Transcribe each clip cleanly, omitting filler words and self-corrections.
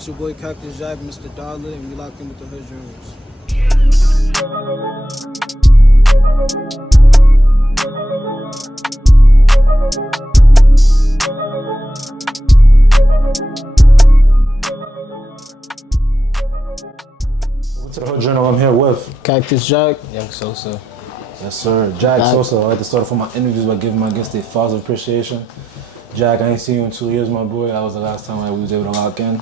It's your boy Cactus Jakk, Mr. Dollar, and we locked in with the Hood Dreamers. Welcome to the Hood Journal. I'm here with Cactus Jakk. Young Sosa. Yes, sir. Jack Sosa. I like to start off my interviews by giving my guests their thoughts of appreciation. Jack, I ain't seen you in 2 years, my boy. That was the last time we was able to lock in.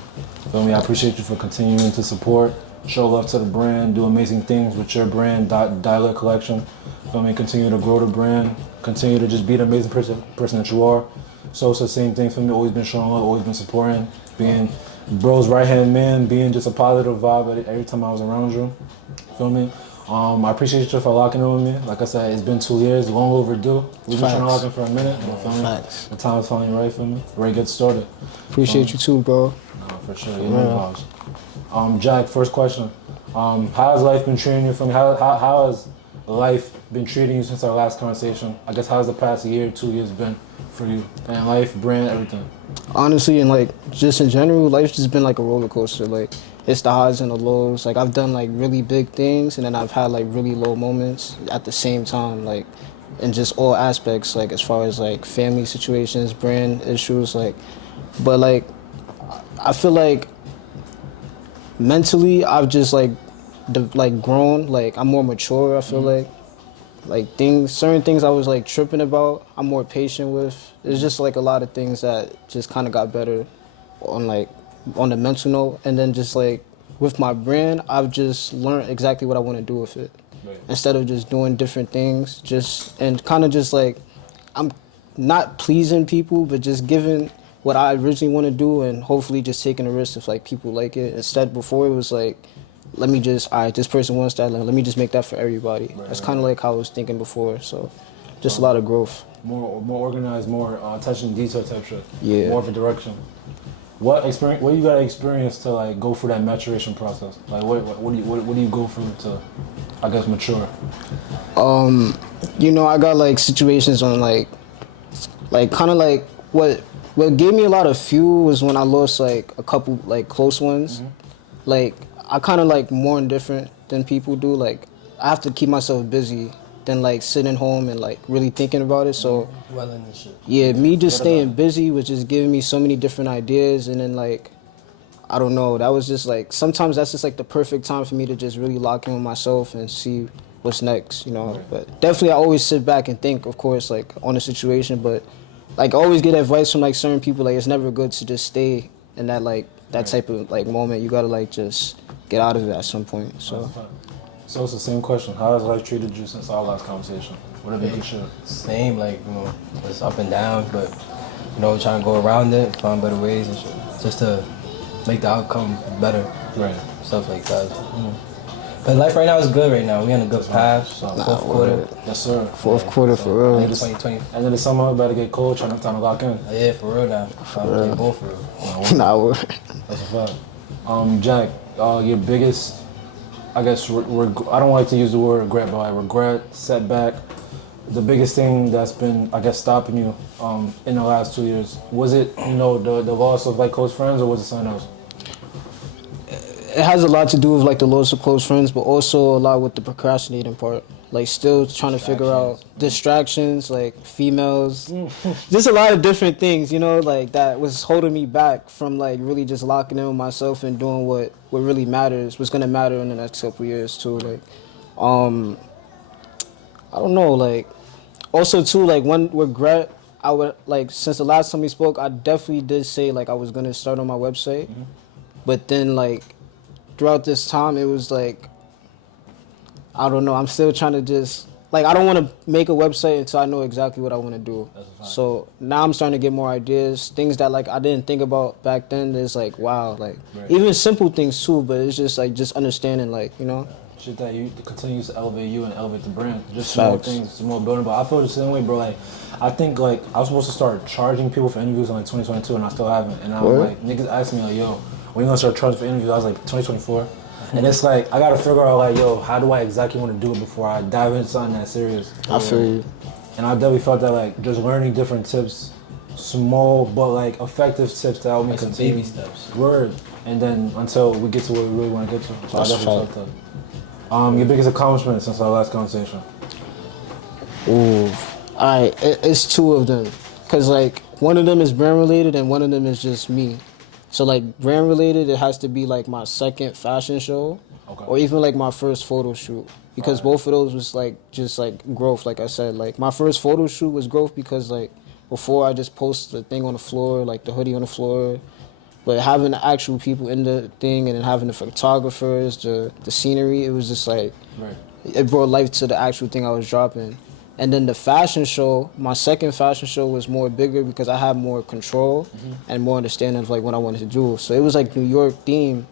Feel me? I appreciate you for continuing to support, show love to the brand, do amazing things with your brand, Dialect Collection. Feel me? Continue to grow the brand, continue to just be the amazing person that you are. Sosa, same thing for me. Always been showing love, always been supporting, being bro's right-hand man, being just a positive vibe every time I was around you. Feel me? I appreciate you for locking in with me. Like I said, it's been 2 years, long overdue. We've been trying to lock in for a minute. Feel me? The time is finally right for me. Ready to get started. Appreciate you too, bro. No, for sure. You know vibes. Jack, first question. How has life been treating you? For me, how has life been treating you since our last conversation? I guess how's the past year, 2 years been for you? And life, brand, everything. Honestly, and like just in general, life's just been like a roller coaster. Like it's the highs and the lows. Like I've done like really big things, and then I've had like really low moments at the same time. Like in just all aspects, like as far as like family situations, brand issues, like. But like, I feel like mentally, I've just like grown. Like I'm more mature. I feel like certain things I was like tripping about, I'm more patient with. It's just like a lot of things that just kind of got better on the mental note. And then just like with my brand, I've just learned exactly what I want to do with it. Right. Instead of just doing different things, and kind of just like, I'm not pleasing people, but just giving what I originally want to do and hopefully just taking a risk if like people like it. Instead, before it was like, let me just, all right, this person wants that, let me just make that for everybody. Right, That's kind of like how I was thinking before, so just a lot of growth. More organized, more attention to detail type shit. Yeah. More of a direction. What you got to experience to like go through that maturation process? Like what do you go through to, I guess, mature? You know, I got like situations on like kind of like what gave me a lot of fuel was when I lost like a couple like close ones. Like I kind of like more indifferent than people do. Like I have to keep myself busy than like sitting home and like really thinking about it. So Dwelling and shit. Yeah, me just staying busy was just giving me so many different ideas, and then like I don't know, that was just like sometimes that's just like the perfect time for me to just really lock in with myself and see what's next, you know. Right. But definitely I always sit back and think, of course, like on the situation, but like I always get advice from like certain people, like it's never good to just stay in that like that type of like moment. You gotta like just get out of it at some point. So it's the same question. How has life treated you since our last conversation? Whatever you can share. Same, like, you know, it's up and down, but, you know, trying to go around it, find better ways and shit, just to make the outcome better. Right. Stuff like that. But life right now is good right now. We on a good path. Fourth quarter. Yes, sir. Fourth quarter for real. 2020. And then the summer about to get cold, trying to time to lock in. Yeah, for real now. For real. Both for real. Nah, that's a fact. Jack, your biggest, I guess, I don't like to use the word regret, but like regret, setback, the biggest thing that's been, I guess, stopping you in the last 2 years, was it, you know, the loss of like close friends, or was it something else? It has a lot to do with like the loss of close friends, but also a lot with the procrastinating part. Like still trying to figure out distractions, like females, just a lot of different things, you know, like that was holding me back from like really just locking in with myself and doing what really matters, what's gonna matter in the next couple years too. Like, I don't know, like also too, like one regret, I would like, since the last time we spoke, I definitely did say like I was gonna start on my website, but then like throughout this time it was like, I don't know, I'm still trying to just, like I don't want to make a website until I know exactly what I want to do. So now I'm starting to get more ideas, things that like I didn't think about back then. It's like, wow, like even simple things too, but it's just like just understanding, like, you know. Shit that you continues to elevate you and elevate the brand. Just some more things, some more building. But I feel the same way, bro. Like I think like I was supposed to start charging people for interviews in like 2022 and I still haven't. And I'm like, niggas ask me like, yo, when you gonna start charging for interviews? I was like, 2024. And it's like, I gotta figure out like, yo, how do I exactly want to do it before I dive into something that serious? I feel you. And I definitely felt that like just learning different tips small but like effective tips to help me Like some continue. baby steps. Word. And then until we get to where we really want to get to. So That's I definitely fact. felt that. Your biggest accomplishment since our last conversation. Ooh. Alright, it's two of them. Cause like one of them is brand related and one of them is just me. So like brand related, it has to be like my second fashion show, Okay. or even like my first photo shoot. Because both of those was like just like growth. Like I said, like my first photo shoot was growth because like before I just posted the thing on the floor, like the hoodie on the floor. But having the actual people in the thing and then having the photographers, the scenery, it was just like Right. it brought life to the actual thing I was dropping. And then the fashion show, my second fashion show was more bigger because I had more control and more understanding of like what I wanted to do. So it was like New York themed.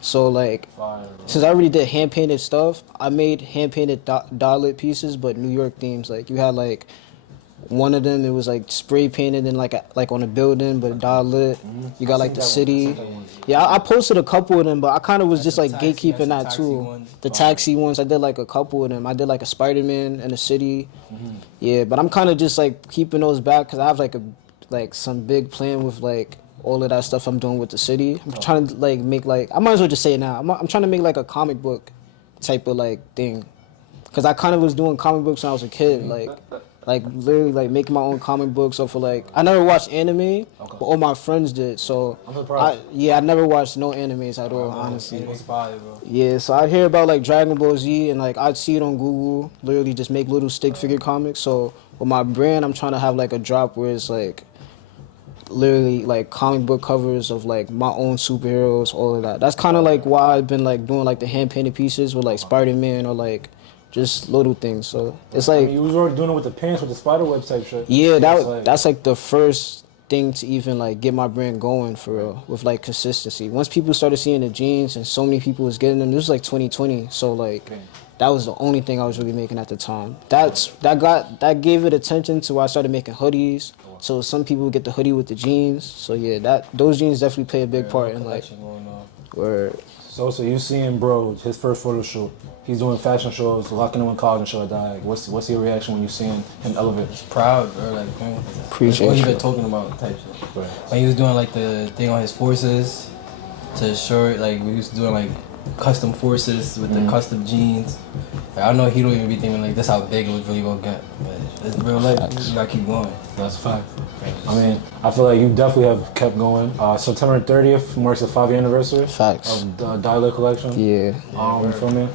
So like, Fire, bro. since I already did hand painted stuff, I made hand painted dollet pieces, but New York themes. Like you had like one of them, it was like spray painted in like on a building, but dollet. You got like the city. Yeah, I posted a couple of them, but I kind of was just like taxi, gatekeeping that taxi too. ones. The taxi ones, I did like a couple of them. I did like a Spider-Man in the city. Yeah, but I'm kind of just like keeping those back because I have like some big plan with like all of that stuff I'm doing with the city. I'm trying to like make like I might as well just say it now. I'm trying to make like a comic book type of like thing, because I kind of was doing comic books when I was a kid, like literally like making my own comic books. So for like I never watched anime, but all my friends did. So I'm surprised. I never watched no animes at all, honestly. Anime's fire, bro. Yeah, so I'd hear about like Dragon Ball Z and like I'd see it on Google, literally just make little stick figure comics. So with my brand, I'm trying to have like a drop where it's like literally like comic book covers of like my own superheroes, all of that. That's kind of like why I've been like doing like the hand painted pieces with like Spider-Man or like just little things. So it's I like, mean, you was already doing it with the pants, with the spider web type shit. yeah, It's like- that's like the first thing to even like get my brand going for real with like consistency. Once people started seeing the jeans and so many people was getting them, this was like 2020. So like that was the only thing I was really making at the time. That gave it attention to where I started making hoodies. So some people would get the hoodie with the jeans. So yeah, those jeans definitely play a big part in like Collection going on. where So you seeing bro, his first photo shoot. He's doing fashion shows, locking him in college and shit like that. Like, what's your reaction when you seeing him elevate? Proud, bro. Like, man, Appreciate what he you. been talking about type shit. Right. When he was doing like the thing on his forces to his shirt, like we was doing like custom forces with the custom jeans. Like, I know he don't even be thinking like this how big it was really gonna get. But it's real life. You gotta keep going. That's a fact. I mean, I feel like you definitely have kept going. September 30th marks the 5-year anniversary facts. of the Dialect collection. Yeah. You feel me?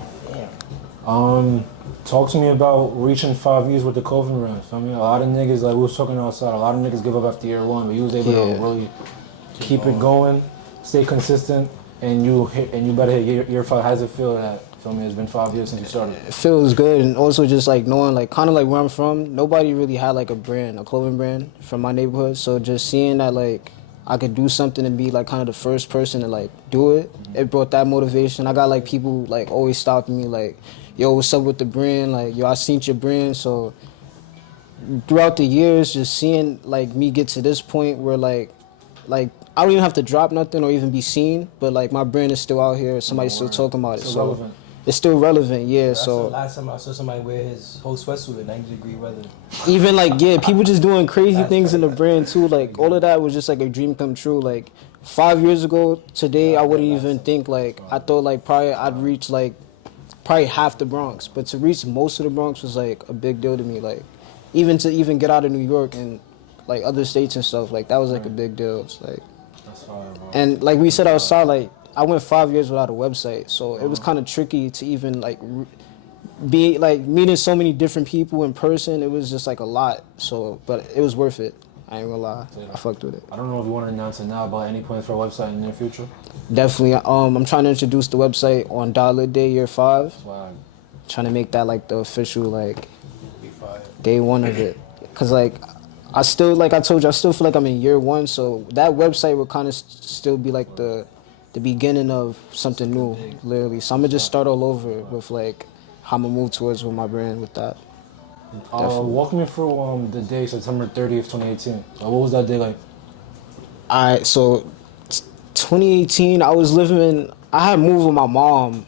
Talk to me about reaching 5 years with the clothing brand. Feel me? A lot of niggas, like we was talking outside, a lot of niggas give up after year one, but you was able to really keep it going, stay consistent, and you better hit year 5. How does it feel that? Feel me? It's been 5 years since you started. It feels good, and also just like knowing like kind of like where I'm from, nobody really had like a clothing brand from my neighborhood. So just seeing that like I could do something and be like kind of the first person to like do it, it brought that motivation. I got like people like always stopping me like, yo, what's up with the brand? Like, yo, I seen your brand. So throughout the years, just seeing like me get to this point where like I don't even have to drop nothing or even be seen, but like my brand is still out here. Somebody's still talking about it. Still So relevant. it's still relevant, yeah. That's the So last time I saw somebody wear his whole sweatsuit in 90-degree weather. even like people just doing crazy things in the brand too. Like all of that was just like a dream come true. Like 5 years ago today, I wouldn't even think like I thought like probably I'd reach like probably half the Bronx, but to reach most of the Bronx was like a big deal to me. Like even to get out of New York and like other states and stuff, like that was like a big deal. It's like, That's fire, bro. and like we said outside, like I went 5 years without a website, so it was kind of tricky to even like be like meeting so many different people in person. It was just like a lot. So, but it was worth it. I ain't gonna lie, I fucked with it. I don't know if you want to announce it now, but any plans for a website in the near future? Definitely. I'm trying to introduce the website on Dollar Day Year 5. Wow. Trying to make that like the official like Be fire. day one of it. Cause like I still, like I told you, I still feel like I'm in year 1. So that website will kind of still be like the beginning of something new, literally. So I'm gonna just start all over with like how I'm gonna move towards with my brand with that. Walk me through the day, September 30th, 2018. What was that day like? Alright, so 2018, I had moved with my mom,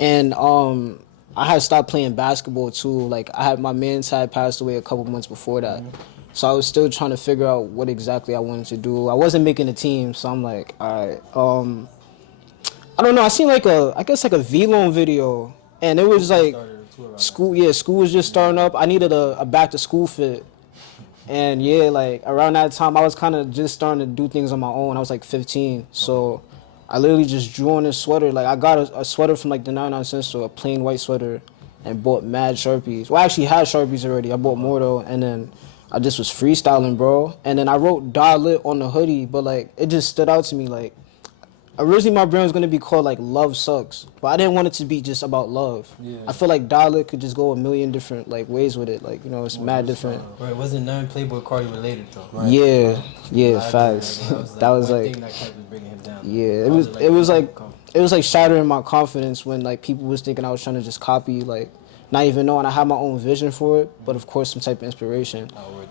and I had stopped playing basketball too. Like my man's had passed away a couple months before that. So I was still trying to figure out what exactly I wanted to do. I wasn't making a team, so I'm like, all right. I don't know. I seen like I guess like a V-Loan video, and it was like school. Yeah, school was just starting up. I needed a back to school fit, and yeah, like around that time, I was kind of just starting to do things on my own. I was like 15, so I literally just drew on this sweater. Like I got a sweater from like the 99-cent store, a plain white sweater, and bought mad Sharpies. Well, I actually had Sharpies already. I bought more though, and then I just was freestyling, bro. And then I wrote "Die Lit" on the hoodie, but like it just stood out to me. Like originally my brand was gonna be called like "Love Sucks," but I didn't want it to be just about love. Yeah. I feel like "Die Lit" could just go a million different like ways with it. Like it's mad different. Right, wasn't none Playboy Cardi related though. Right? Yeah, facts. That was like thing that kept bringing him down. Yeah, it was like shattering my confidence when like people was thinking I was trying to just copy, like not even knowing I had my own vision for it, but of course some type of inspiration.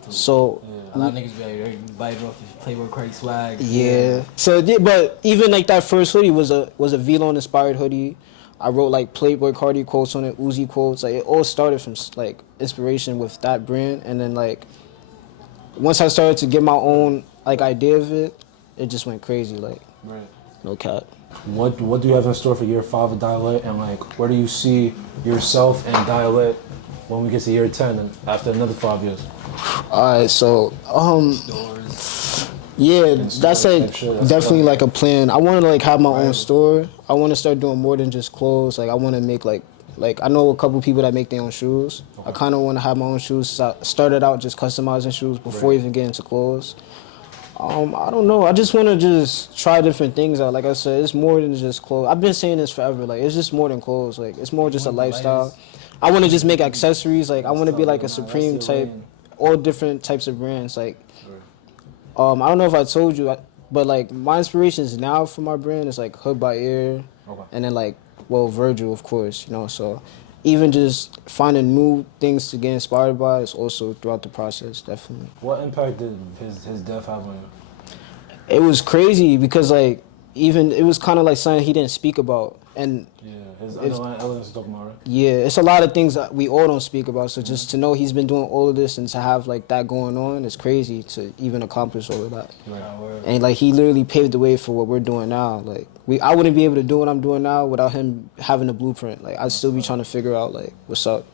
So a lot of niggas be like biting off the Playboy Cardi swag. Yeah. So yeah, but even like that first hoodie was a V-Lone inspired hoodie. I wrote like Playboy Cardi quotes on it, Uzi quotes. Like it all started from like inspiration with that brand, and then like once I started to get my own like idea of it, it just went crazy. Like no cap. What do you have in store for year 5 of Die Lit, and like where do you see yourself and Die Lit when we get to year 10 and after another 5 years? Alright, so yeah, that's like definitely like a plan. I want to like have my own store. I want to start doing more than just clothes. Like I want to make like I know a couple people that make their own shoes. Okay. I kind of want to have my own shoes. So I started out just customizing shoes before even getting into clothes. I don't know. I just want to just try different things out. Like I said, it's more than just clothes. I've been saying this forever. Like it's just more than clothes. Like it's more just a lifestyle. I want to just make accessories. Like I want to be like a Supreme type, all different types of brands. Like I don't know if I told you, but like my inspirations now for my brand is like Hood by Ear, and then like Virgil, of course. So even just finding new things to get inspired by is also throughout the process, definitely. What impact did his death have on you? It was crazy because like even it was kind of like something he didn't speak about, and his underlying elements to talk about, right? Yeah, it's a lot of things that we all don't speak about. So just to know he's been doing all of this and to have like that going on is crazy to even accomplish all of that. Right. And like he literally paved the way for what we're doing now. Like I wouldn't be able to do what I'm doing now without him having a blueprint. Like I'd still be trying to figure out like what's up.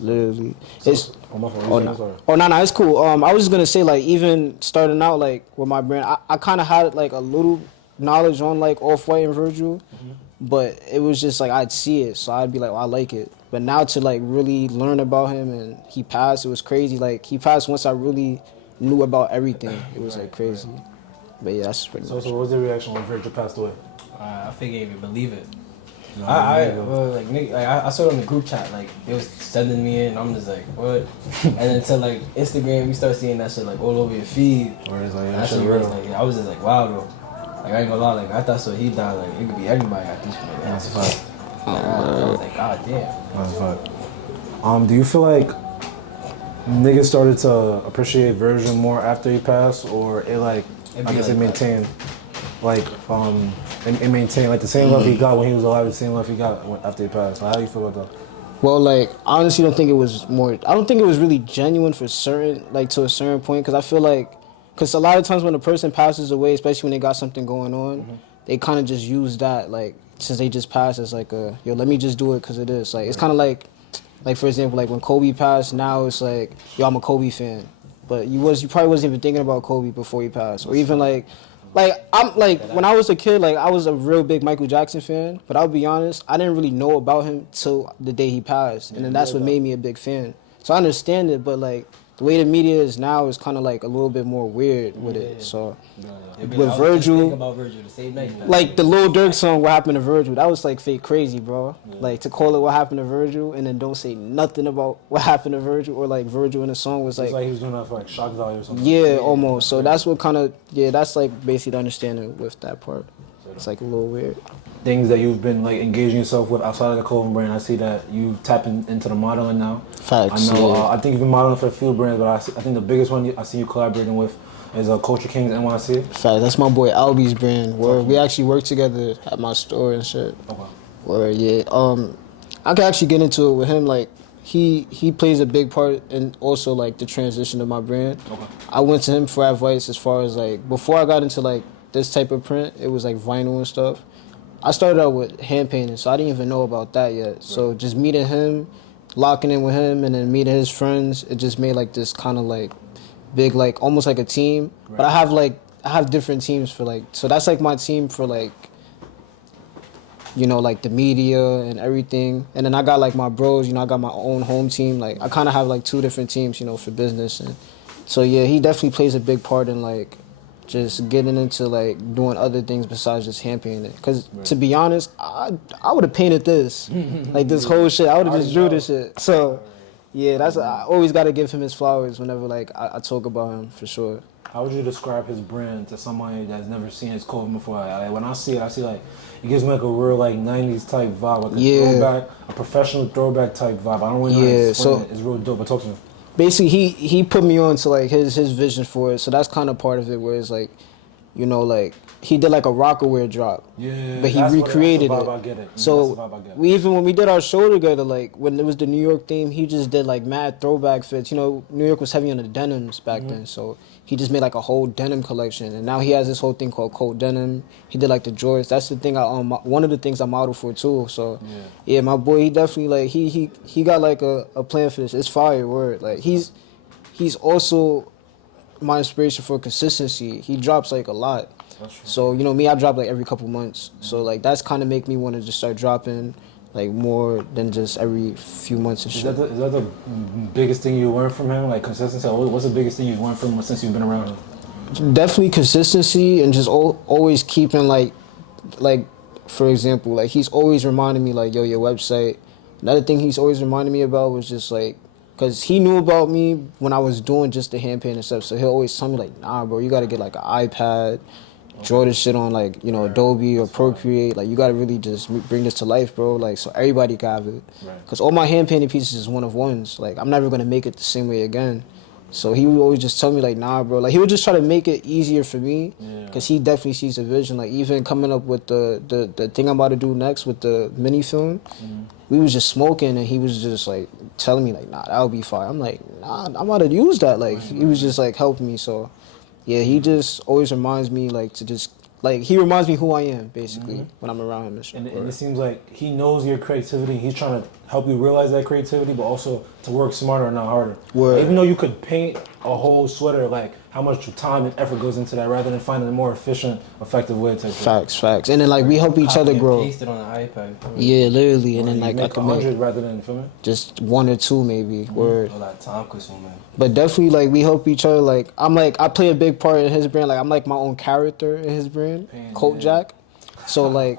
Literally. So, it's it's cool. I was just gonna say like even starting out like with my brand, I kind of had like a little knowledge on like Off-White and Virgil. But it was just like I'd see it, so I'd be like, well, I like it. But now to like really learn about him and he passed, it was crazy. Like he passed once I really knew about everything. It was like crazy. But yeah, that's pretty much. So what was the reaction when Virgil passed away? I figured you even believe it. I saw it on the group chat, like they was sending me in, and I'm just like, what? And then to like Instagram, you start seeing that shit like all over your feed. Or it's like, that shit real. Like, I was just like, wow, bro. Like I ain't gonna lie, like I thought so he died, like it could be anybody at this point. That's a fact. I was like, god damn. That's a fact. Do you feel like niggas started to appreciate Virgil more after he passed, or it like it maintained like it maintained like the same love he got when he was alive, the same love he got after he passed? So how do you feel about that? Well, like I honestly don't think it was more. I don't think it was really genuine for certain, like to a certain point, because I feel like. Because a lot of times when a person passes away, especially when they got something going on, they kind of just use that, like, since they just passed, as like, yo, let me just do it because it is. Like, it's kind of like, for example, like when Kobe passed, now it's like, yo, I'm a Kobe fan. But you probably wasn't even thinking about Kobe before he passed. Or even like I'm like, when I was a kid, like, I was a real big Michael Jackson fan. But I'll be honest, I didn't really know about him till the day he passed. And then that's what made me a big fan. So I understand it, but like, the way the media is now is kind of like a little bit more weird with it. So with Virgil, about Virgil the same night, like the Lil Durk song, "What Happened to Virgil," that was like fake crazy, bro. Like to call it "What Happened to Virgil" and then don't say nothing about what happened to Virgil, or like Virgil in the song was like. It's like he was doing that for like shock value or something. Yeah, almost. So that's what kind of that's like basically the understanding with that part. It's like a little weird. Things that you've been like engaging yourself with outside of the clothing brand, I see that you've tapped into the modeling now. Facts. I know. I think you've been modeling for a few brands, but I think the biggest one I see you collaborating with is Culture Kings NYC. Facts. That's my boy Albie's brand. Where we actually work together at my store and shit. Okay. Where I can actually get into it with him. Like he plays a big part in also like the transition of my brand. Okay. I went to him for advice as far as like before I got into like this type of print, it was like vinyl and stuff. I started out with hand painting, so I didn't even know about that yet. So just meeting him, locking in with him, and then meeting his friends, it just made like this kind of like big, like almost like a team. Right. But I have different teams for like, so that's like my team for like, you know, like the media and everything. And then I got like my bros, you know, I got my own home team. Like I kind of have like 2 different teams, you know, for business. And so yeah, he definitely plays a big part in like just getting into like doing other things besides just hand painting. Cause to be honest, I would have painted this, like this whole shit. I would have just drew this shit. So yeah, I always got to give him his flowers whenever like I talk about him for sure. How would you describe his brand to somebody that's never seen his clothing before? Like, when I see it, like it gives me like a real like '90s type vibe, like a throwback, a professional throwback type vibe. I don't really know how to explain it. It's real dope. But talk to me. Basically, he put me on to like his vision for it, so that's kind of part of it. Where it's like, you know, like he did like a Rockaware drop, but he recreated it. I get it. So we even when we did our show together, like when it was the New York theme, he just did like mad throwback fits. You know, New York was heavy on the denims back then, so he just made like a whole denim collection, and now he has this whole thing called coat denim. He did like the Jorts. That's the thing one of the things I model for too. So yeah, my boy, he definitely like he got like a plan for this. It's fire word. Like he's also my inspiration for consistency. He drops like a lot. So you know me, I drop like every couple months. So like that's kind of make me want to just start dropping like more than just every few months and shit. Is that the biggest thing you learned from him? Like consistency. What's the biggest thing you've learned from him since you've been around him? Definitely consistency and just always keeping like for example, like he's always reminding me like, yo, your website. Another thing he's always reminding me about was just like, cause he knew about me when I was doing just the hand painting and stuff. So he'll always tell me like, nah, bro, you gotta get like an iPad, draw this shit on like, you know, Adobe or Procreate. Like you gotta really just bring this to life, bro. Like so everybody can have it. Cause all my hand painting pieces is one of ones. Like I'm never gonna make it the same way again. So he would always just tell me like, nah, bro. Like he would just try to make it easier for me, cause he definitely sees the vision. Like even coming up with the thing I'm about to do next with the mini film, we was just smoking and he was just like telling me like, nah, that would be fire. I'm like, nah, I'm about to use that. Like he was just like helping me. So yeah, he just always reminds me like to just like he reminds me who I am basically when I'm around him. And it seems like he knows your creativity. He's trying to help you realize that creativity, but also to work smarter and not harder. Even though you could paint a whole sweater, like how much time and effort goes into that, rather than finding a more efficient, effective way to. Facts. And then like we help each other grow. Paste it on the iPad. Yeah, literally, and then like I can make 100 rather than filming. Just 1 or 2 maybe. Word. All that time consuming. But definitely like we help each other. Like I play a big part in his brand. Like I'm like my own character in his brand, Cactus Jakk. So like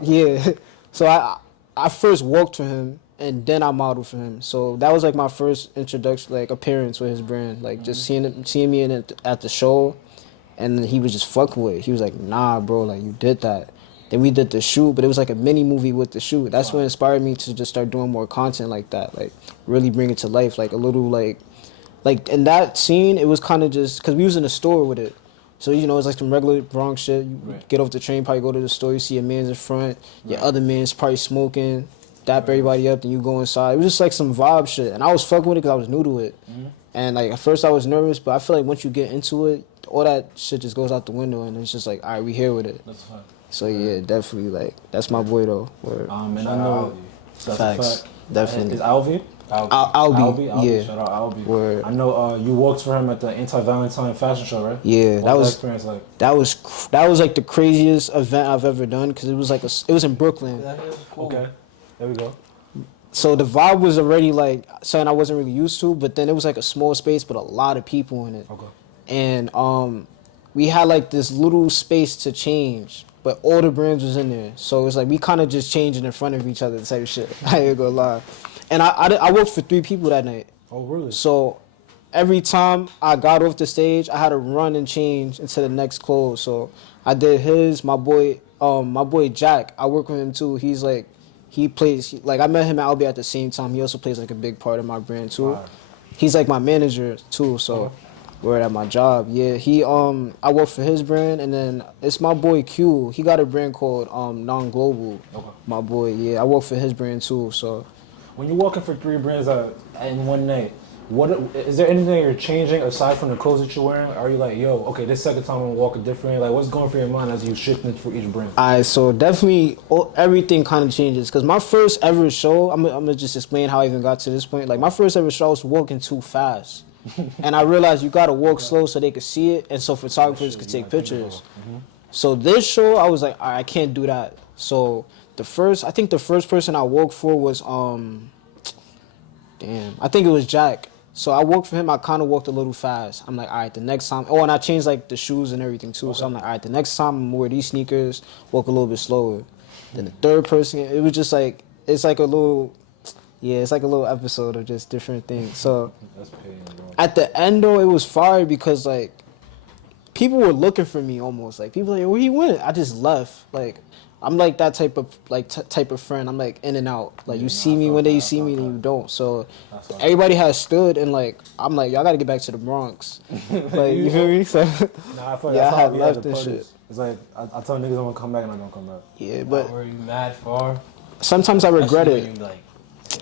so I first worked for him and then I modeled for him. So that was like my first introduction, like appearance with his brand. Like just seeing me in it at the show, and then he was just fucking with it. He was like, nah, bro, like you did that. Then we did the shoot, but it was like a mini movie with the shoot. That's what inspired me to just start doing more content like that. Like really bring it to life. Like a little like in that scene, it was kind of just because we was in a store with it. So, you know, it's like some regular Bronx shit. You get off the train, probably go to the store, you see a man's in front, your other man's probably smoking, dap everybody up, then you go inside. It was just like some vibe shit. And I was fucking with it because I was new to it. And like at first I was nervous, but I feel like once you get into it, all that shit just goes out the window and it's just like, all right, we here with it. That's fine. So yeah, definitely like, that's my boy though. And I know that's facts. Definitely. Is Alvy? Albie, yeah. Shout out Albie. Word. I know you worked for him at the Anti-Valentine fashion show, right? Yeah, what was that experience like? That was like the craziest event I've ever done because it was like it was in Brooklyn. Cool. Okay, there we go. So the vibe was already like something I wasn't really used to, but then it was like a small space but a lot of people in it. Okay. And we had like this little space to change, but all the brands was in there. So it was like we kind of just changing in front of each other type of shit. I ain't gonna lie. And I worked for 3 people that night. Oh, really? So every time I got off the stage, I had to run and change into the next clothes. So I did his, my boy Jack. I work with him too. He's like, he plays, like I met him at Albie at the same time. He also plays like a big part of my brand too. Wow. He's like my manager too, so we're at my job. Yeah, I work for his brand, and then it's my boy Q. He got a brand called Non Global. Okay. My boy, yeah, I work for his brand too, so When you're walking for 3 brands in one night, what is there anything you're changing aside from the clothes that you're wearing? Are you like, yo, okay, this second time I'm walking differently? Like, what's going through your mind as you shifting for each brand? Alright, so definitely everything kind of changes. Cause my first ever show, I'm gonna just explain how I even got to this point. Like my first ever show, I was walking too fast, and I realized you gotta walk slow so they could see it, and so photographers could take pictures. So this show, I was like, I can't do that. So I think the first person I woke for was I think it was Jack. So I woke for him. I kind of walked a little fast. I'm like, all right, the next time. Oh, and I changed like the shoes and everything too. Okay. So I'm like, all right, the next time I'm wear these sneakers, walk a little bit slower. Then the third person, it was just like it's like a little episode of just different things. So That's paying, bro. At the end though, it was fire because like people were looking for me almost. Like people like, where he went? I just left. Like I'm like that type of friend. I'm like in and out. Like you see me one day, you see me, then you don't. So everybody has stood and like I'm like y'all gotta get back to the Bronx. Like you feel me? So I feel I had left and shit. It's like I tell niggas I'm gonna come back and I don't come back. Yeah, but were you mad far? sometimes I regret it. Like,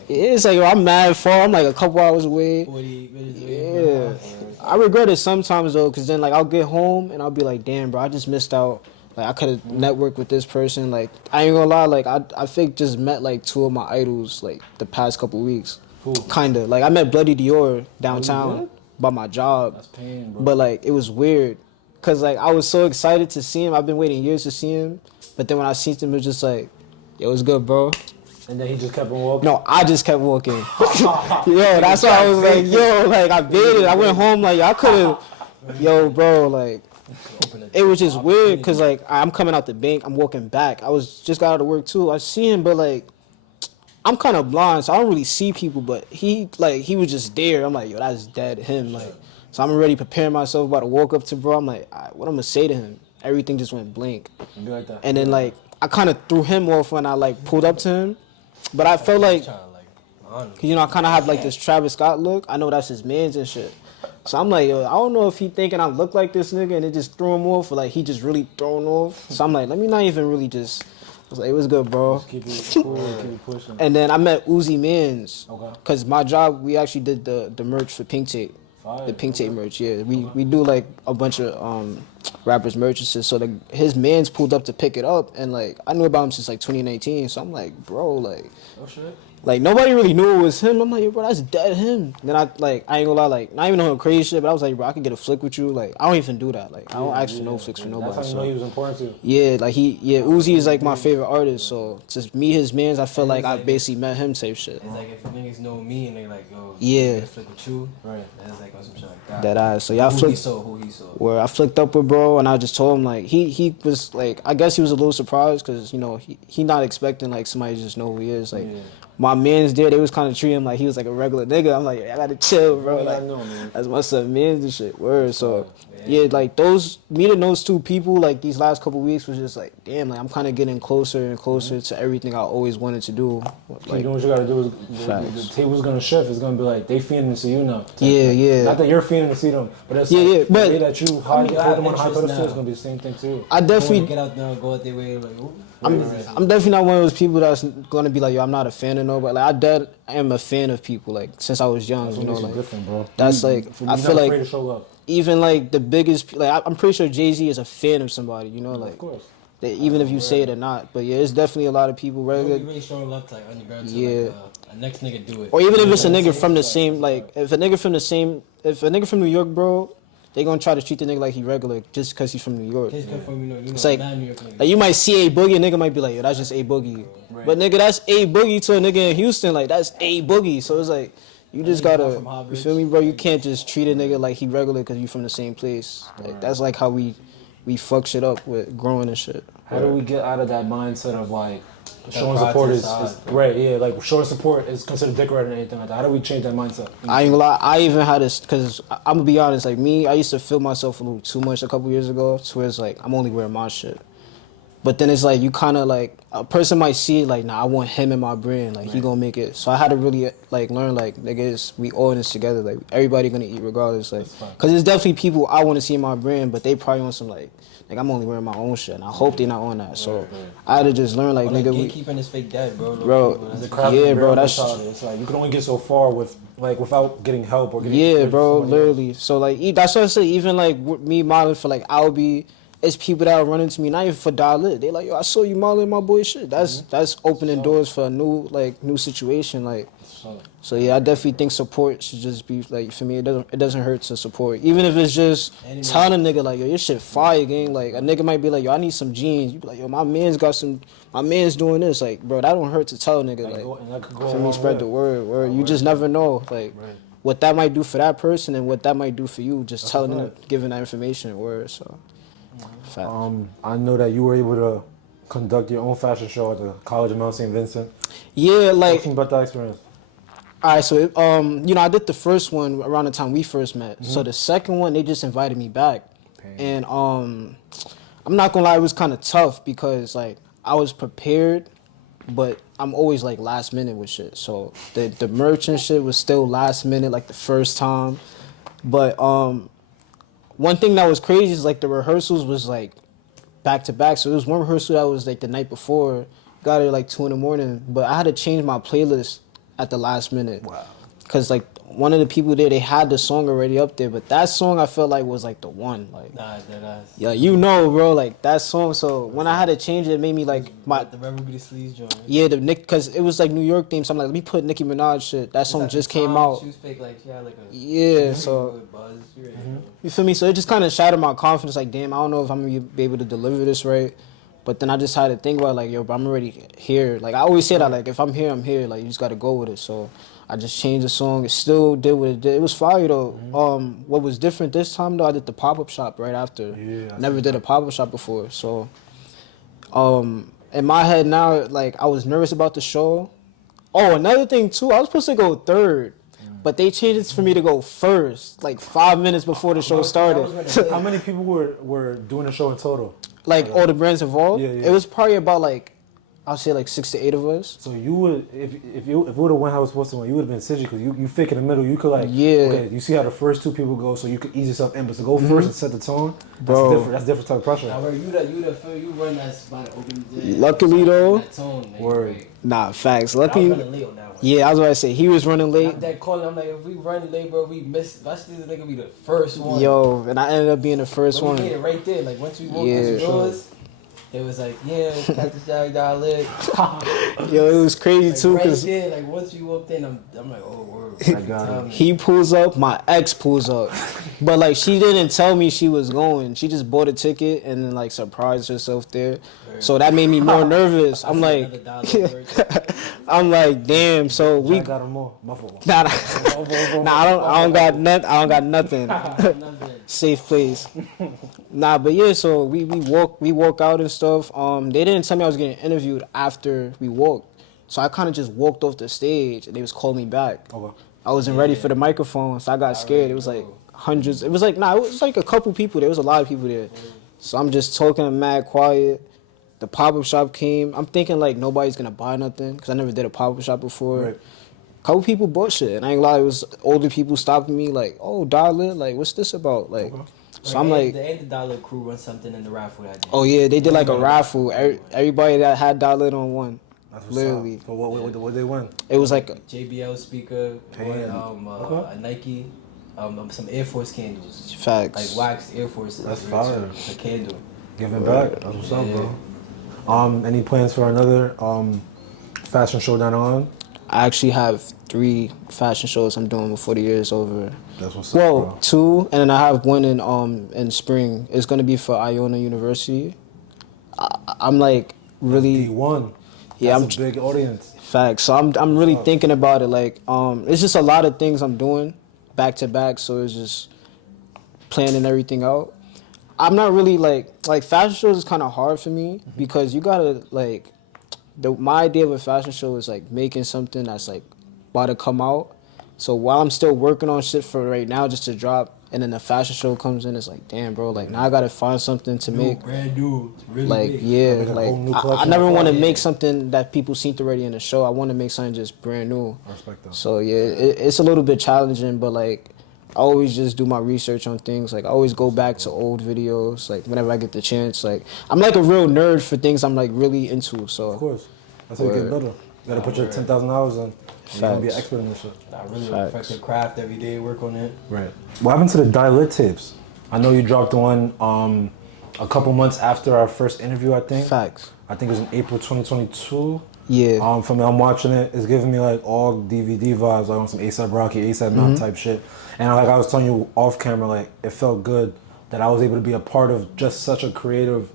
it's like I'm mad far. I'm like a couple hours away. 40 minutes away. Yeah, I regret it sometimes though, cause then like I'll get home and I'll be like, damn, bro, I just missed out. Like I could have networked with this person. Like I ain't gonna lie, like I think just met like 2 of my idols like the past couple weeks. Who? Kinda. Like I met Bloodie Dior downtown by my job. That's pain, bro. But like it was weird, cause like I was so excited to see him. I've been waiting years to see him, but then when I seen him, it was just like, yo, it's good, bro. And then he just kept on walking? No, I just kept walking. Yo, that's why I was like, yo, like I baited. I went home like I could have, yo, bro, like. It was just weird because like I'm coming out the bank, I'm walking back. I was just got out of work too. I see him, but like I'm kind of blind, so I don't really see people. But he was just there. I'm like, yo, that's dead him. Like, so I'm already preparing myself, about to walk up to bro. I'm like, all right, what I'm gonna say to him? Everything just went blank. Be like that. And then like I kind of threw him off when I like pulled up to him, but I felt like, you know, I kind of have like this Travis Scott look. I know that's his man's and shit. So I'm like, yo, I don't know if he thinking I look like this nigga and it just threw him off, or like he just really thrown off. So I'm like, let me not even really just. I was like, it was good, bro. Just keep it cool, keep it pushing. And then I met Uzi Mans. Okay. Cause my job, we actually did the merch for Pink Tape. Fire. The Pink Tape merch, yeah. We do like a bunch of rappers' merchandise. So his mans pulled up to pick it up, and like I knew about him since like 2019. So I'm like, bro, like. Oh shit. Like nobody really knew it was him. I'm like, yo, bro, that's dead him. Then I ain't gonna lie, like not even on crazy shit, but I was like, bro, I could get a flick with you. Like I don't even do that. Like I don't ask for no flicks for nobody. That's how you know he was important to you. Yeah, like Uzi is like my favorite artist. So to meet his mans, I feel like I basically met him type shit. It's like if niggas know me and they like, yo, yeah, get a flick with you, right? That's like on some shit like that. That eyes. So y'all flicked. Who he saw. Where I flicked up with bro, and I just told him like he was like, I guess he was a little surprised because you know he not expecting like somebody to just know who he is. Like my mans there, they was kind of treating him like he was like a regular nigga. I'm like, I gotta chill, bro. Like that's my son mans and shit. Word. So yeah, like meeting those 2 people like these last couple weeks was just like, damn, like I'm kind of getting closer and closer to everything I always wanted to do. Like, you know what you gotta do is the table's gonna shift. It's gonna be like they feeding to see you now. Yeah. Not that you're feeding to see them, but it's but the way that you hold them on a high pedestal is gonna be the same thing too. I definitely get out there and go out their way like. I'm definitely not one of those people that's gonna be like, yo, I'm not a fan of nobody. Like I am a fan of people. Like since I was young, you know, like different, bro. That's like I feel like to show up. Even like the biggest, like I'm pretty sure Jay-Z is a fan of somebody, you know, like of course. Even if you say it or not. But yeah, it's definitely a lot of people regular. You really showing love to like underground. Yeah. A next nigga do it. Or even if it's a nigga from the same, like if a nigga from New York, bro. They gonna try to treat the nigga like he regular just because he's from New York. It's like you might see A Boogie, a nigga might be like, yo, that's just A Boogie. Right. But nigga, that's A Boogie to a nigga in Houston, like that's A Boogie. So it's like you just gotta, you feel me, bro? You can't just treat a nigga like he regular because you from the same place. Like that's like how we fuck shit up with growing and shit. How do we get out of that mindset of like showing support is right? Yeah, like showing support is considered Dickriding and anything like that. How do we change that mindset? I ain't gonna lie. I even had this because I'm gonna be honest. Like me, I used to feel myself a little too much a couple years ago. To where it's like I'm only wearing my shit. But then it's like you kind of like a person might see it like, nah, I want him in my brand. Like he gonna make it. So I had to really like learn like niggas, we all in this together. Like everybody gonna eat regardless. Like because there's definitely people I want to see in my brand, but they probably on some like like I'm only wearing my own shit, and I hope they not on that. So I had to just learn, like, nigga, gatekeeping is fake dead, bro. Bro, Yeah, bro, that's it's like you can only get so far with like without getting help or getting bro, somebody literally. else. So like that's what I say. Even like with me modeling for like Albie, it's people that are running to me not even for dollar. They like, yo, I saw you modeling my boy shit. That's opening doors for a new situation. Like, so yeah, I definitely think support should just be like, for me, it doesn't hurt to support, even if it's just telling a nigga like, yo, your shit fire, gang. Like a nigga might be like, yo, I need some jeans. You be like, yo, my man's doing this. Like, bro, that don't hurt to tell a nigga. Like, for me, spread the word. You just never know, like, what that might do for that person and what that might do for you. Just telling them, giving that information, word. So, fact. I know that you were able to conduct your own fashion show at the College of Mount St. Vincent. Yeah, like. Talk to me about that experience. All right, so you know, I did the first one around the time we first met. So the second one, they just invited me back, and I'm not gonna lie, it was kind of tough because like I was prepared, but I'm always like last minute with shit. So the merch and shit was still last minute, like the first time. But one thing that was crazy is like the rehearsals was like back to back. So it was one rehearsal that was like the night before, got there like 2 a.m, but I had to change my playlist at the last minute. Wow. Cause like one of the people there, they had the song already up there, but that song I felt like was like the one. Like, nah, that yeah, you know, bro, like that song. So when I had to change it, it made me like the Rebel Sleeves joint. Yeah, the Nick, cause it was like New York theme. So I'm like, let me put Nicki Minaj shit. That song just came out. She was fake, like she had like a so buzz. You feel me? So it just kind of shattered my confidence. Like, damn, I don't know if I'm gonna be able to deliver this right. But then I just had to think about like, yo, but I'm already here. Like I always say that, like if I'm here, I'm here. Like you just gotta go with it. So I just changed the song. It still did what it did. It was fire though. What was different this time though, I did the pop-up shop right after. Yeah, never did a pop-up shop before. So in my head now, like I was nervous about the show. Oh, another thing too, I was supposed to go third. But they changed it for me to go first, like 5 minutes before the show started. How many people were doing the show in total? Like all the brands involved? Yeah. It was probably about like, I'll say like 6 to 8 of us. So you would, if you would have went how it was supposed to went, you would have been Sigi because you fake in the middle. You could like, okay, you see how the first two people go, so you could ease yourself in. But to go first and set the tone, Bro. That's different type of pressure. Now, you run that spot open. Luckily though, that tone, word. Right. Nah, facts. I was Luckily, running late on that one. yeah, I was about to say he was running late. I'm that calling. I'm like, if we run late, bro, we miss. Watch this nigga be the first one. Yo, and I ended up being the first But one. we made it right there. Like once we walked Yeah. through the doors, it was like, yeah, Cactus Jakk, lit. Yo, it was crazy Like too, right cause there, like once we walked in, I'm like, oh word. I got it. he pulls up, my ex pulls up, but like she didn't tell me she was going. She just bought a ticket and then like surprised herself there. So that made me more nervous. I'm like, I'm like, damn. So we got him more. My fault. Nah, I don't got nothing. Safe place. Nah, but yeah, so we walk out and stuff. They didn't tell me I was getting interviewed after we walked. So I kind of just walked off the stage and they was calling me back. Okay. I wasn't ready for the microphone, so I got scared. It was like hundreds. It was like a couple people. There was a lot of people there. So I'm just talking mad quiet. The pop-up shop came. I'm thinking like nobody's gonna buy nothing because I never did a pop-up shop before. Right. Couple people bought shit, and I ain't gonna lie, it was older people stopping me like, "Oh, dollar, like, what's this about?" Like, so I'm like, the dollar crew run something in the raffle that day. "Oh yeah, they did like a raffle. Everybody that had dollar on one, That's what's literally." up. So what they win? It was like JBL speaker, a Nike, some Air Force candles. facts. Like waxed Air Forces. That's fire. A candle. Giving back. That's what's up, bro. Any plans for another fashion show down the line? I actually have 3 fashion shows I'm doing before the year is over. That's what's up, Well, bro. 2, and then I have one in spring. It's gonna be for Iona University. I'm like really D1. Yeah, That's a big audience. facts. So I'm really thinking about it. Like it's just a lot of things I'm doing back to back. So it's just planning everything out. I'm not really like fashion shows is kind of hard for me because you gotta like my idea of a fashion show is like making something that's like about to come out. So while I'm still working on shit for right now just to drop, and then the fashion show comes in, it's like, damn, bro, like now I gotta find something to make. Brand new. It's really like big. yeah, Like a like whole new I collection. never want to Yeah. make something that people seen already in the show. I want to make something just brand new. I respect that. So yeah, it's a little bit challenging, but like I always just do my research on things. Like I always go back to old videos. Like whenever I get the chance. Like I'm like a real nerd for things I'm like really into. So Of course, that's how you get better. You gotta put your 10,000 hours in. And you're gonna be an expert in this shit. I really perfect the craft every day. Work on it. Right. What happened to the Dialect tapes? I know you dropped one a couple months after our first interview. I think. Facts. I think it was in April 2022. Yeah. For me, I'm watching it. It's giving me like all DVD vibes, like on some ASAP Rocky, ASAP Mob type shit. And like I was telling you off camera, like it felt good that I was able to be a part of just such a creative,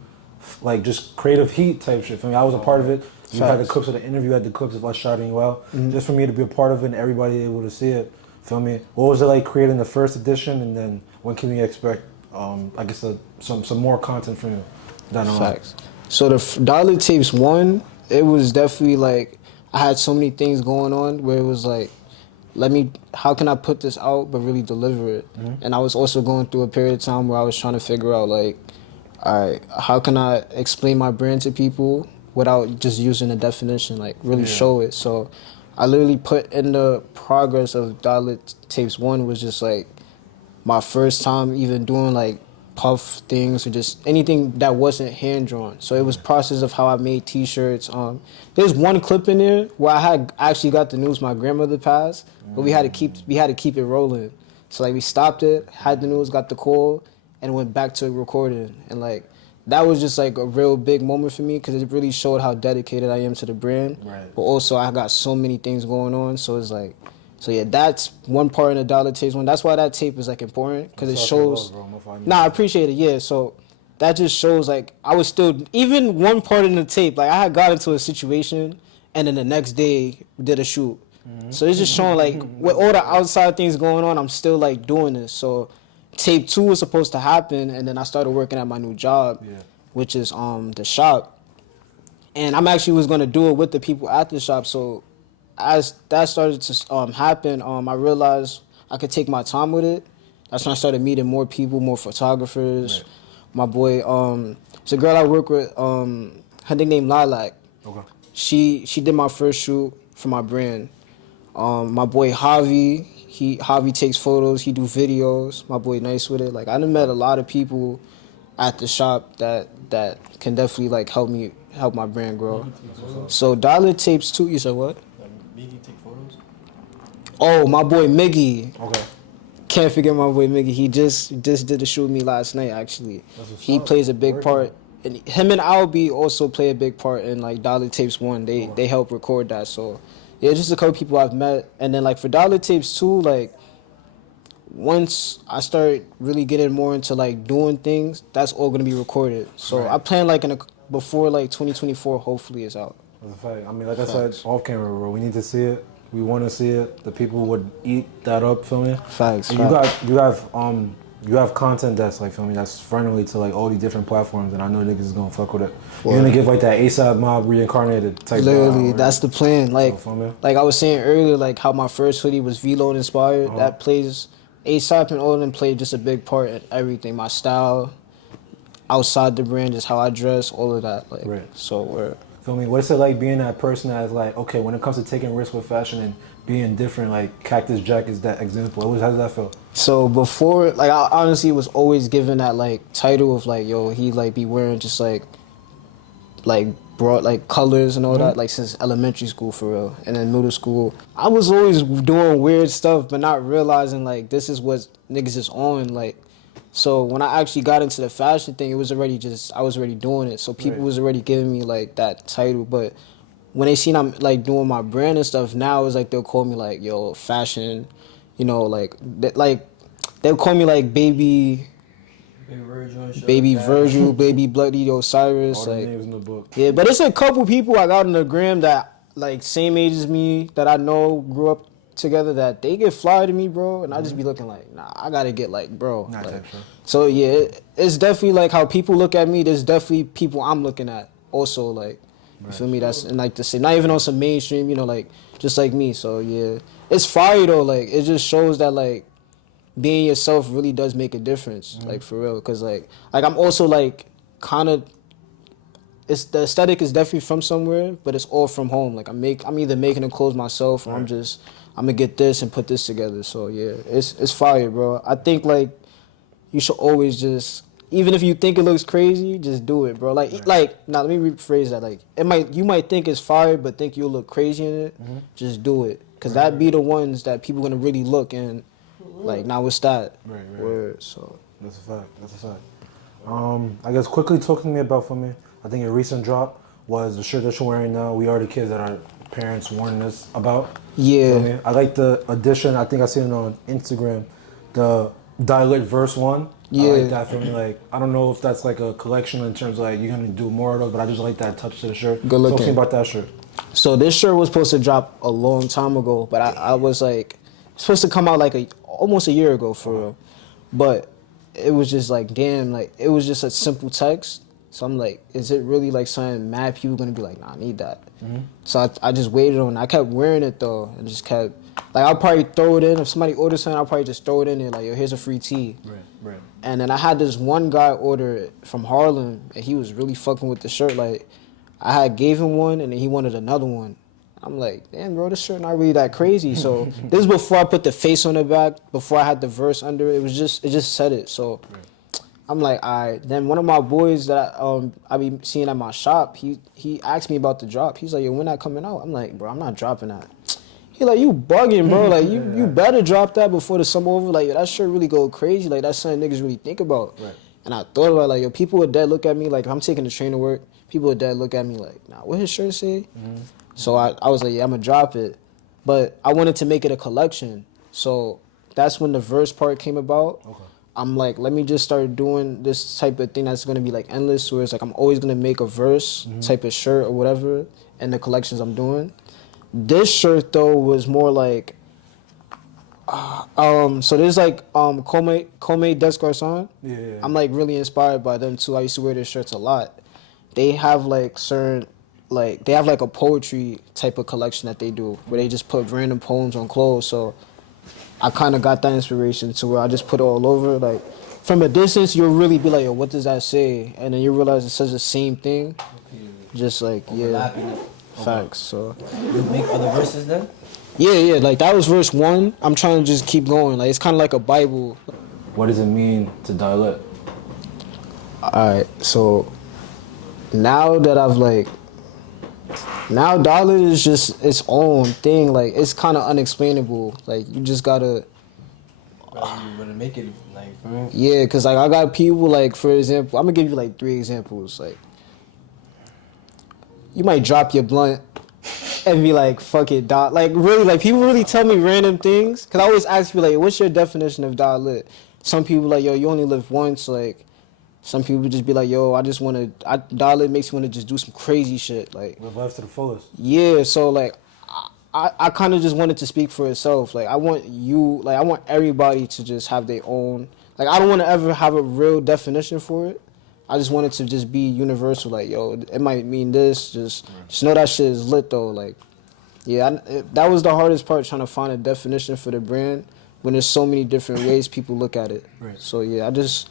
like just creative heat type shit. For me, I was a part of it. You had the clips of the interview, had the clips of us shouting you out. Just for me to be a part of it and everybody able to see it. Feel me? What was it like creating the first edition, and then when can we expect? I guess some more content from you down the line. Facts. So the Dollar Tapes 1, it was definitely like I had so many things going on where it was like, how can I put this out but really deliver it? And I was also going through a period of time where I was trying to figure out like, all right, how can I explain my brand to people without just using a definition, like really show it. So I literally put in the progress of Dollar Tapes 1 was just like my first time even doing like puff things or just anything that wasn't hand drawn. So it was process of how I made t-shirts. There's one clip in there where I had actually got the news my grandmother passed, but we had to keep it rolling. So like we stopped it, had the news, got the call, and went back to recording. And like that was just like a real big moment for me because it really showed how dedicated I am to the brand. Right. But also I got so many things going on, so it's like. So yeah, that's one part in the Dollar Tapes one. That's why that tape is like important because it shows. I appreciate it. Yeah, so that just shows like I was still even one part in the tape. Like I had got into a situation, and then the next day we did a shoot. So it's just showing like with all the outside things going on, I'm still like doing this. So tape 2 was supposed to happen, and then I started working at my new job, which is the shop, and I'm actually was gonna do it with the people at the shop. So as that started to happen, I realized I could take my time with it. That's when I started meeting more people, more photographers. Right. My boy, it's a girl I work with. Her nickname Lilac. Okay. She did my first shoot for my brand. My boy Javi takes photos. He do videos. My boy nice with it. Like I done met a lot of people at the shop that can definitely like help my brand grow. So Dollar Tapes 2. You said what? Miggy take photos? Oh, my boy Miggy. Okay. Can't forget my boy Miggy. He just did a shoot with me last night, actually. He plays a big part. And him and Albie also play a big part in, like, Dollar Tapes 1. They help record that. So, yeah, just a couple people I've met. And then, like, for Dollar Tapes 2, like, once I start really getting more into, like, doing things, that's all going to be recorded. So, I plan, like, before, like, 2024, hopefully it's out. That's a fact. I mean, like I said, off camera, bro, we need to see it. We want to see it. The people would eat that up, feel me? Facts. And you have content that's like, feel me, that's friendly to like all these different platforms, and I know niggas is gonna fuck with it. You're gonna give like that ASAP Mob reincarnated type. Literally, that's the plan. Like, so, like I was saying earlier, like how my first hoodie was Vlone inspired. That plays ASAP and all of them played just a big part in everything. My style, outside the brand, just how I dress, all of that. Like, so we're. Feel me? What's it like being that person that's like, okay, when it comes to taking risks with fashion and being different, like Cactus Jakk is that example. How does that feel? So before, like I honestly was always given that like title of like, yo, he like be wearing just like broad like colors and all that, like since elementary school for real. And then middle school, I was always doing weird stuff, but not realizing like this is what niggas is on, like. So when I actually got into the fashion thing, I was already doing it. So people was already giving me like that title. But when they seen I'm like doing my brand and stuff, now it's like they'll call me like, yo, fashion, you know, like they'll call me like baby Virgil, baby Bloodie Dior, Cyrus, all like names in the book. Yeah, but it's a couple people I got on the gram that like same age as me that I know grew up together that they get fly to me, bro, and I just be looking like, nah, I gotta get like, bro. Like, so yeah, it's definitely like how people look at me. There's definitely people I'm looking at also, like, you feel me? That's and like to say, not even on some mainstream, you know, like just like me. So yeah, it's fire though. Like it just shows that like being yourself really does make a difference, like for real. Cause like I'm also like kind of it's the aesthetic is definitely from somewhere, but it's all from home. Like I'm either making the clothes myself, or I'm gonna get this and put this together. So yeah, it's fire, bro. I think like you should always just, even if you think it looks crazy, just do it, bro. Like now let me rephrase that. Like you might think it's fire, but think you'll look crazy in it. Just do it, cause that be the ones that people gonna really look and like now what's that? Right. Word, so That's a fact. I guess quickly talk to me about for me. I think your recent drop was the shirt that you're wearing now. We are the kids that our parents warned us about. yeah. Feel me? I like the addition. I think I seen it on Instagram. The Dialect verse one. Yeah. I like that for me. Like I don't know if that's like a collection in terms of like you're gonna do more of those, but I just like that touch to the shirt. Good looking. Talk to me about that shirt. So this shirt was supposed to drop a long time ago, but I was like, it's supposed to come out like almost a year ago for real. But it was just like, damn, like it was just a simple text. So I'm like, is it really like something mad people gonna be like, nah, I need that. So I just waited on it. I kept wearing it though, and just kept, like I'll probably throw it in. If somebody orders something, I'll probably just throw it in there, like, yo, here's a free tee. Right. And then I had this one guy order it from Harlem, and he was really fucking with the shirt. Like, I had gave him one, and then he wanted another one. I'm like, damn, bro, this shirt not really that crazy. So this is before I put the face on the back, before I had the verse under it. It just said it. So I'm like, all right. Then one of my boys that I be seeing at my shop, he asked me about the drop. He's like, yo, when that coming out? I'm like, bro, I'm not dropping that. He like, you bugging, bro. Like, you better drop that before the summer over. Like, that shirt really go crazy. Like, that's something niggas really think about. Right. And I thought about it, like, yo, people would dead look at me. Like, if I'm taking the train to work, people would dead look at me like, nah, what his shirt say? So I was like, yeah, I'm going to drop it. But I wanted to make it a collection. So that's when the verse part came about. Okay. I'm like, let me just start doing this type of thing that's going to be, like, endless. Where it's like I'm always going to make a verse type of shirt or whatever in the collections I'm doing. This shirt, though, was more like... so there's, like, Comme des Garçons. Yeah. I'm, like, really inspired by them, too. I used to wear their shirts a lot. They have, like, certain... Like, they have, like, a poetry type of collection that they do, where they just put random poems on clothes. So I kind of got that inspiration to where I just put it all over. Like, from a distance, you'll really be like, yo, what does that say? And then you realize it says the same thing. Just, like, Overlapping. facts. So You make other verses then? yeah, like, that was verse 1. I'm trying to just keep going. Like, it's kind of like a Bible. What does it mean to Dialect? All right, so now that I've, like... Now Dialect is just its own thing. Like, it's kind of unexplainable. Like, you just gotta... You wanna make it like for me? Yeah, because, like, I got people, like, for example... I'm going to give you, like, 3 examples. Like, you might drop your blunt and be like, fuck it, dot. Like, really, like, people really tell me random things. Because I always ask people, like, what's your definition of Dialect? Some people, like, yo, you only live once. Like, some people just be like, yo, I just want to... Dialect makes me want to just do some crazy shit. Like, Live life to the fullest. yeah, so, like, I kind of just wanted to speak for itself. Like, I want everybody to just have their own... Like, I don't want to ever have a real definition for it. I just want it to just be universal. Like, yo, it might mean this. Just know that shit is lit, though. Like, yeah, that was the hardest part, trying to find a definition for the brand when there's so many different ways people look at it. Right. So, yeah, I just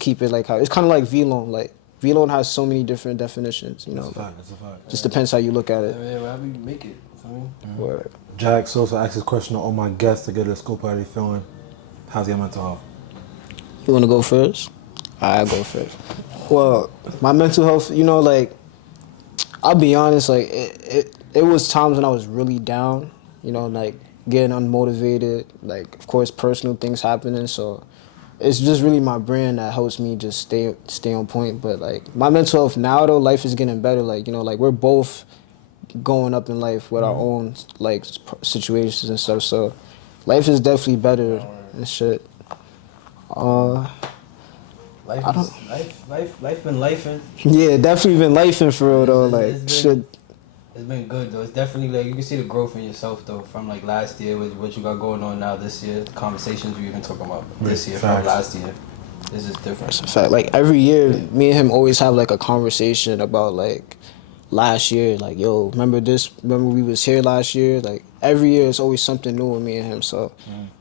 keep it like how... It's kind of like V-Loan. Like, V-Loan has so many different definitions, you know. That's a fact. Just depends how you look at it. Yeah, whatever you make it. For me. Word. Jack also asked this question to all my guests to get a scope how they feeling. How's your mental health? You want to go first? I'll go first. Well, my mental health, you know, like, I'll be honest, like, it was times when I was really down, you know, like, getting unmotivated, like, of course, personal things happening, so it's just really my brand that helps me just stay on point. But, like, my mental health now, though, life is getting better. Like, you know, like, we're both going up in life with our own, like, situations and stuff, so life is definitely better and shit. Life been lifing. Yeah, definitely been lifing for real, though. Like, shit. It's been good though. It's definitely like you can see the growth in yourself though from like last year with what you got going on now this year. The conversations you even talking about this year from last year. It's just different. It's a fact. Like, every year, me and him always have like a conversation about like last year. Like, yo, remember this? Remember we was here last year? Like, every year it's always something new with me and him. So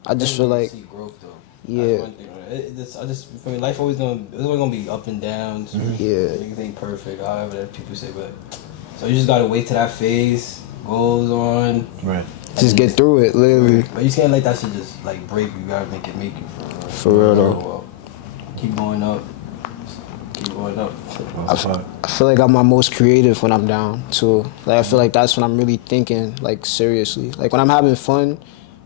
I just feel like, see growth though. yeah. That's one thing. For me, life always gonna be up and downs. Yeah. Things ain't perfect, however that people say, but so you just gotta wait till that phase goes on. Right. Just get through it, literally. But you can't let that shit just like break you. You gotta make it for real. For real, though. Well, keep going up. Keep going up. I feel like I'm my most creative when I'm down too. Like I feel like that's when I'm really thinking like seriously. Like when I'm having fun,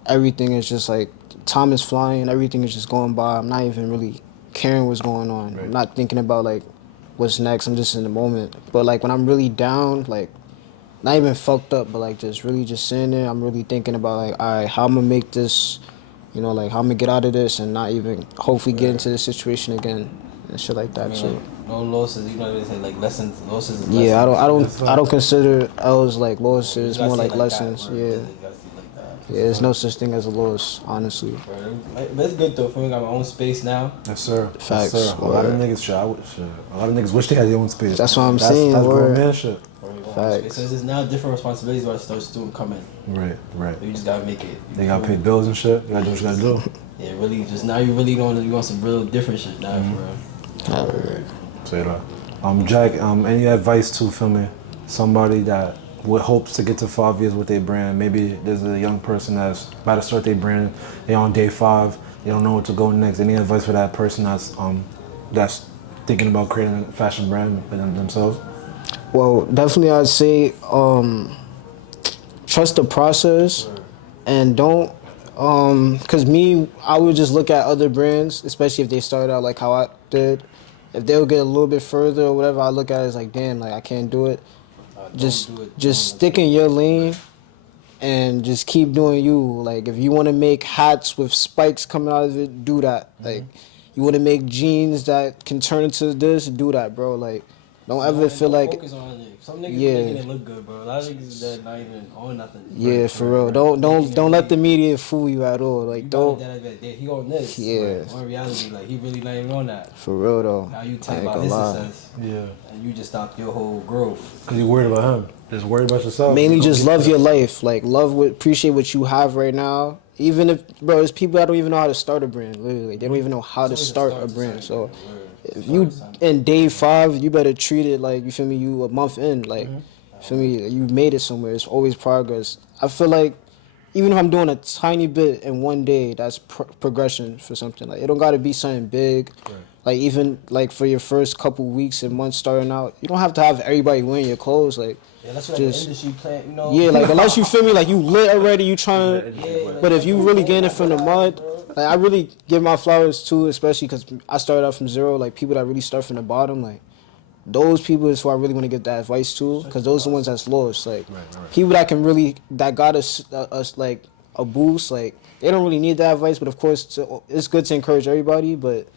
everything is just like time is flying, everything is just going by. I'm not even really caring what's going on. Right. I'm not thinking about like what's next. I'm just in the moment. But like when I'm really down, like not even fucked up, but like just really just sitting there, I'm really thinking about like, all right, how I'm gonna make this, you know, like how I'm gonna get out of this and not even hopefully get into this situation again and shit like that. I mean, So. like, no losses. You know what they say, like lessons. Losses is Yeah, lessons. I don't consider L's like losses. You It's gotta more see it like lessons. that, bro. Yeah, You gotta see it like that. yeah. There's no such thing as a loss, honestly. Bro, but it's good though. For me, I got my own space now. Yes, sir. Facts. Yes, sir. A lot of niggas, a lot of niggas wish they had their own space. That's what I'm saying, That's grown word. man shit. Facts. So there's now different responsibilities where start doing coming. Right, right. So you just gotta make it. They gotta pay bills and shit. You gotta do what you gotta do. Yeah, really. Just now you really you want some real different shit now for real. Say that. Jack, any advice to filming somebody that with hopes to get to 5 years with their brand? Maybe there's a young person that's about to start their brand. They're on day 5. They don't know where to go next. Any advice for that person that's thinking about creating a fashion brand for themselves? Well, definitely I'd say trust the process and don't cause I would just look at other brands, especially if they started out like how I did. If they'll get a little bit further or whatever, I look at it as like, damn, like I can't do it. Just stick in your lane and just keep doing you. Like if you want to make hats with spikes coming out of it, do that. Like you want to make jeans that can turn into this, do that, bro. Like don't ever feel like focus on it. Some niggas making it look good, bro. A lot of niggas that not even own nothing. yeah, for real. Don't let the media fool you at all. Like don't. He on this. Yeah. But in reality, like he really not even on that. For real though. Now you I talk ain't about gonna his lie. success. Yeah. And you just stopped your whole growth. Cause you're worried about him. Just worried about yourself. Mainly just love your life. Like appreciate what you have right now. Even if, bro, there's people that don't even know how to start a brand. Literally, they don't even know how to start a brand. So if you in day 5, you better treat it like, you feel me, you a month in. Like, you feel me, you made it somewhere. It's always progress. I feel like even if I'm doing a tiny bit in one day, that's progression for something. Like it don't gotta be something big. Right. Like even like for your first couple weeks and months starting out, you don't have to have everybody wearing your clothes. Like Yeah, that's what just the industry plant, you know. yeah, like unless you feel me, like you lit already, you trying. Yeah, But if you really getting it from the mud, like I really give my flowers too, especially because I started out from zero. Like people that really start from the bottom, like those people is who I really want to give that advice to, because those are the ones that's lost. Like people that can really that got us like a boost. Like they don't really need that advice, but of course it's good to encourage everybody. But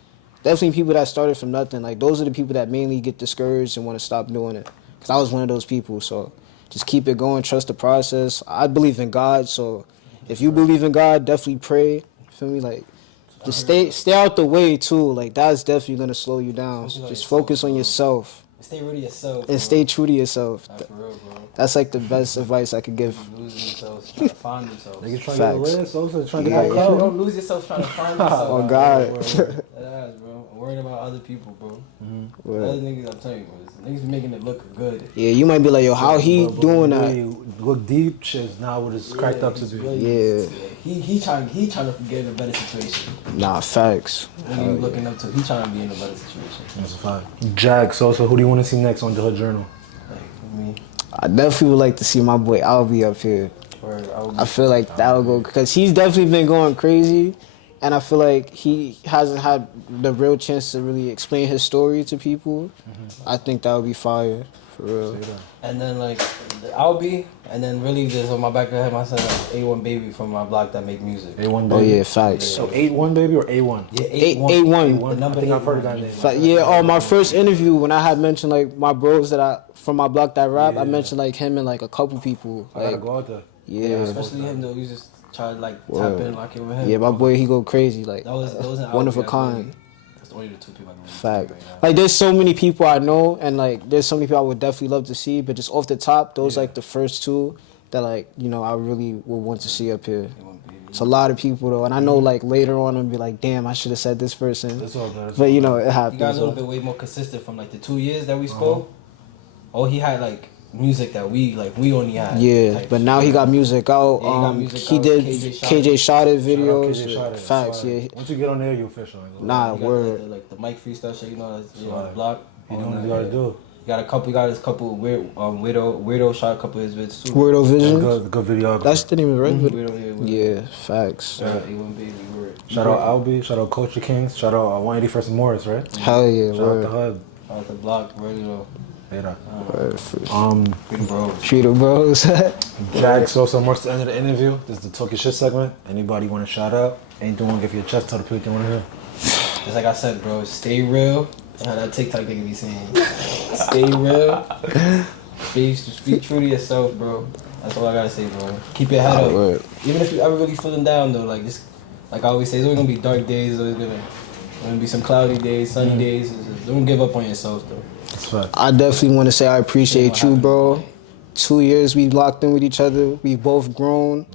definitely people that started from nothing, like those are the people that mainly get discouraged and want to stop doing it. Because I was one of those people, so just keep it going, trust the process. I believe in God, so if you believe in God, definitely pray. You feel me? Like, just stay out the way too. Like that's definitely gonna slow you down. Just focus on yourself Stay real to yourself. and stay true to yourself. For real, bro. That's like the best advice I could give. Losing themselves, trying to find themselves. Niggas trying to get Facts. rid, so trying to Yeah, get that yeah, clout. don't lose yourself trying to find yourself. Oh, God. Bro. I'm worried about other people, bro. Word. Other niggas, I'm telling you, bro. Niggas be making it look good. Yeah, you might be like, yo, how he doing that? Look deep, shit's not what it's cracked up to be. Yeah. He trying to get in a better situation. Nah, facts. When you looking up to, he trying to be in a better situation. That's a fact. Jack, so who do you want to see next on the Hood Journal? Like, me, I definitely would like to see my boy Albie up here. or I feel like that would go, because he's definitely been going crazy, and I feel like he hasn't had the real chance to really explain his story to people. I think that would be fire, for real. And then like I'll be, and then really just on my back of the head, my son A1 Baby from my block that make music. A1 Oh baby. yeah, facts. So 8-1 baby or A1? Yeah, A1. The number I think I've heard of 81. that name. Yeah, my first interview when I had mentioned like my bros that from my block that rap, I mentioned like him and like a couple people. I gotta Like, go out there. yeah, Especially him though, you just try to like tap Word. in, lock in with him. yeah, my boy he go crazy, like That was one of a kind. That's only the two people I can Fact. right now. Like there's so many people I know, and like there's so many people I would definitely love to see, but just off the top, those like the first two that like I really would want to see up here. A1 Baby. It's a lot of people though, and I know like later on I'll be like, damn, I should have said this person. That's all good. But you know, it happens. He got a little bit way more consistent from like the 2 years that we spoke. Oh, he had like music that we only had. Yeah, but now he got music out. Yeah, he got music he out. did KJ Shot It Shout out videos. KJ Shot It. Facts, Swag. yeah. Once you get on there, you official. Nah, He got word. like the mic freestyle shit, you know, that's on the Swag. block. You know what you gotta do. He got his couple weirdo shot a couple of his vids too. Weirdo Vision. Good video. That's the name of it, right? Weirdo, Yeah, facts. A1B, Word. Shout out Albie. Shout out Culture Kings. Shout out 181st Morris, right? Hell yeah, Shout out word. the Hub. Shout out the block, really though. Later. Word. Freedom Bros. Treat the bros. Jack, so much to the end of the interview. This is the Talk Your Shit segment. Anybody want to shout out? Anything want to give your chest to the people you want to hear? Just like I said, bro, stay real. How that TikTok nigga be saying. Stay real. Speak true to yourself, bro. That's all I gotta say, bro. Keep your head up. Word. Even if you ever really feeling down though, like just like I always say, there's always gonna be dark days, there's always gonna be some cloudy days, sunny days. Don't give up on yourself though. That's fact. I definitely want to say I appreciate you, bro. 2 years we locked in with each other. We both grown.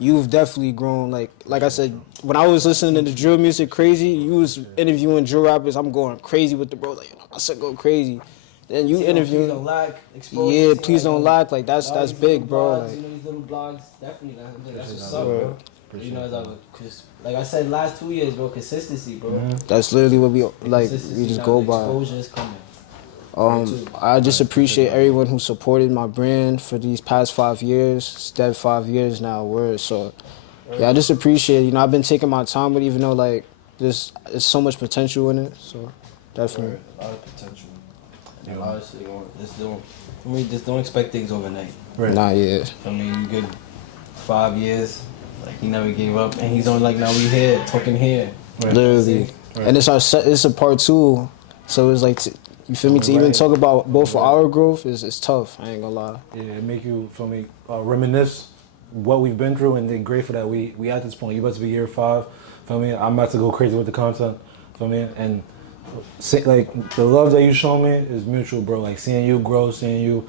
You've definitely grown. Like I said, when I was listening to the drill music crazy, you was interviewing drill rappers. I'm going crazy with the bro. Like, I said, go crazy. Then you interview. Please don't lack. Expose Yeah, yourself, please don't lack. Like that's big, bro. Blogs, Like, you know these little blogs, definitely. That's what's up, bro. You know, cause like I said, last 2 years, bro, consistency, bro. that's literally what we like. Consistency, We just now go the by. exposure is coming. I just appreciate everyone who supported my brand for these past 5 years. It's dead 5 years now, word. So, yeah, I just appreciate it. You know, I've been taking my time with it, even though, like, there's so much potential in it. So, definitely. A lot of potential. And a lot of shit going. For me, just don't expect things overnight. Right. Nah, yeah. I mean, you good 5 years, like he never gave up, and he's on like now we here talking here. Right. Literally. Right. And it's a part two. So, it's like, you feel me? To even talk about both for our growth is tough. I ain't gonna lie. Yeah, it make you, feel me, reminisce what we've been through, and then grateful that we at this point. You about to be year 5, feel me? I'm about to go crazy with the content, feel me? And like the love that you show me is mutual, bro. Like seeing you grow, seeing you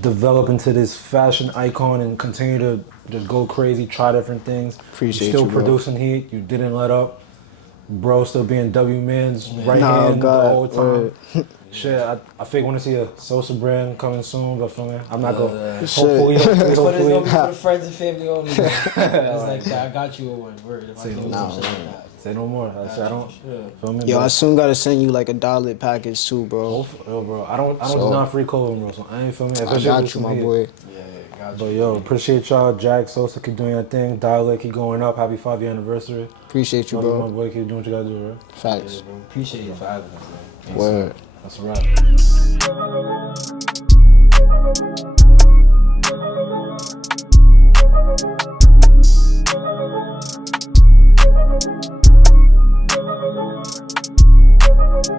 develop into this fashion icon, and continue to just go crazy, try different things. Appreciate You're still you, bro. producing heat. You didn't let up, bro. Still being W Man's right Nah, hand God, the whole time. Shit, I think want to see a Sosa brand coming soon, but feel me, I'm not going. Hopefully, But it's hopefully. gonna be for the friends and family only. It's like I got you with one word. If I do some shit like that. Say no more. I don't. Feel me? Yo, But- I soon gotta send you like a $1 package too, bro. Yo, bro, I don't So- deny free clothing, bro. So I ain't feel me. I got you, my boy. Yeah, got But you. yo, appreciate y'all. Jack, Sosa, keep doing your thing. Dialect, keep going up. Happy 5-year anniversary. Appreciate you, Love you, bro. my boy. Keep doing what you gotta do, bro. Facts. Yeah, bro. Appreciate you for having us, man. Word. That's a wrap.